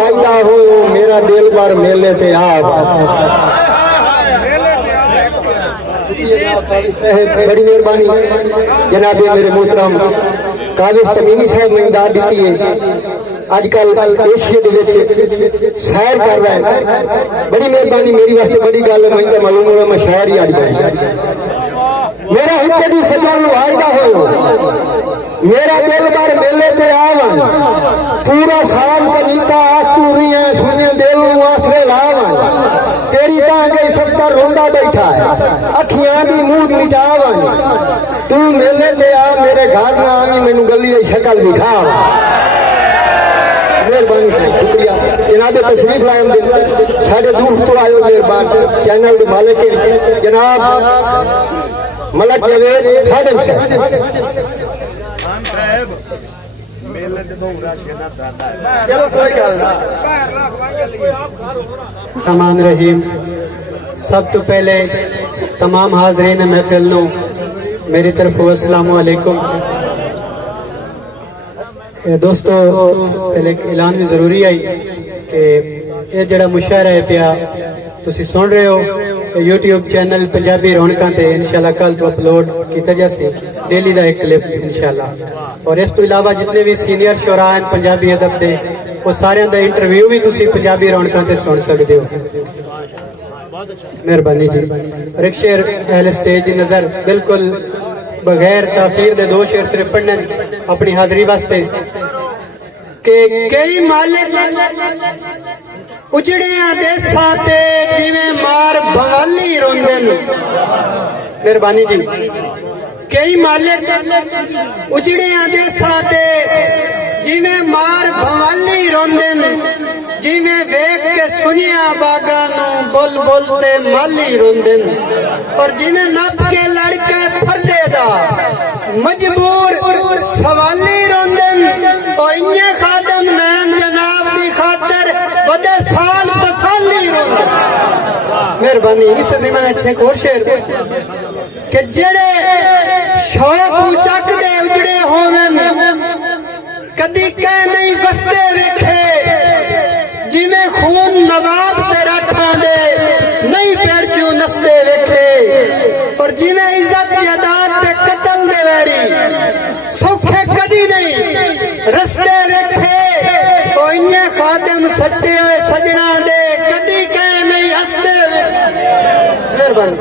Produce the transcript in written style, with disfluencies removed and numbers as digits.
आईदा हो मेरा दिल बार मेले ते आप। बड़ी मेहरबानी जनाबे मेरे मोहतरम काबिज तमीमी साहब ने इमदाद दी है। आजकल एशिया सैर कर रहा है, बड़ी मेहरबानी मेरी वास्ते बड़ी गल मैं तो मालूम हुआ मैं शहर ही आज पाया। मेरा हिस्से की सजा आईदा हो मेरा दिल बार मेले ते आवन पूरा साल कनीता आतूरियां सुनिया दिल वास्ते लावन तेरी तां गई सबका रोंदा बैठा है अखियां दी मुंह मिटावन तू मेले ते आ मेरे घर ना आवी मैनू गली दी शक्ल दिखा। मेहरबानी शुक्रिया जनाब तशरीफ लाए साढ़े दूर तो आयो मेहरबान चैनल के मालिक जनाब मलक जावेद खादिम साहब। चलो कोई गल रहमान रहीम। सब तो पहले तमाम हाजरीन महफिल नो मेरी तरफ अस्सलामु अलैकुम। दोस्तों पहले एक ऐलान भी जरूरी है कि ये जड़ा मुशायरा है पिया तुसी सुन रहे हो यूट्यूब चैनल पंजाबी रौनकां ते इंशाल्लाह कल तो अपलोड किया जासे डेली का एक क्लिप इंशाल्लाह। और इस तो इलावा जितने भी सीनियर शोरा हैं पंजाबी अदब दे वो सारे दा इंटरव्यू भी तुसी पंजाबी रौनकां ते सुन सकते हो। मेहरबानी जी। और एक शेर अहले स्टेज की नज़र बिल्कुल बगैर ताखीर दे दो शेर सिर्फ पढ़ने अपनी हाजरी वास्ते कि कई मालिक उजड़िया देसां ते जिवें मार भवाली रोंदे ने। मेहरबानी जी। कई मालिक उजड़िया देसां ते जिवें मार भवाली रोंदे ने जिवें वेख के सुनिया बागा नूं बुल बुल ते माली रोंदे ने और जिवें नप के लड़के फरदे दा मजबूर सवाली रोंदे ने और इन्ने खादम नैन जनाब दी खातर बदे साल बसाली रोंदे। मेहरबानी इस ज़िम्मे एक और शेर कि जेड़े शौक चक दे उजड़े होवन कदी कह नहीं वसदे वेखे जिवें खून नवाब ते राठां दे नहीं पैर चों नसदे वेखे और जिवें इज्जत जायदाद ते कतल दे वैरी सौखे कदी नहीं रस्ते वेखे ओ इन्ने खादम सट्टे होए सजना दे कदी कह नहीं हसदे। मेहरबानी।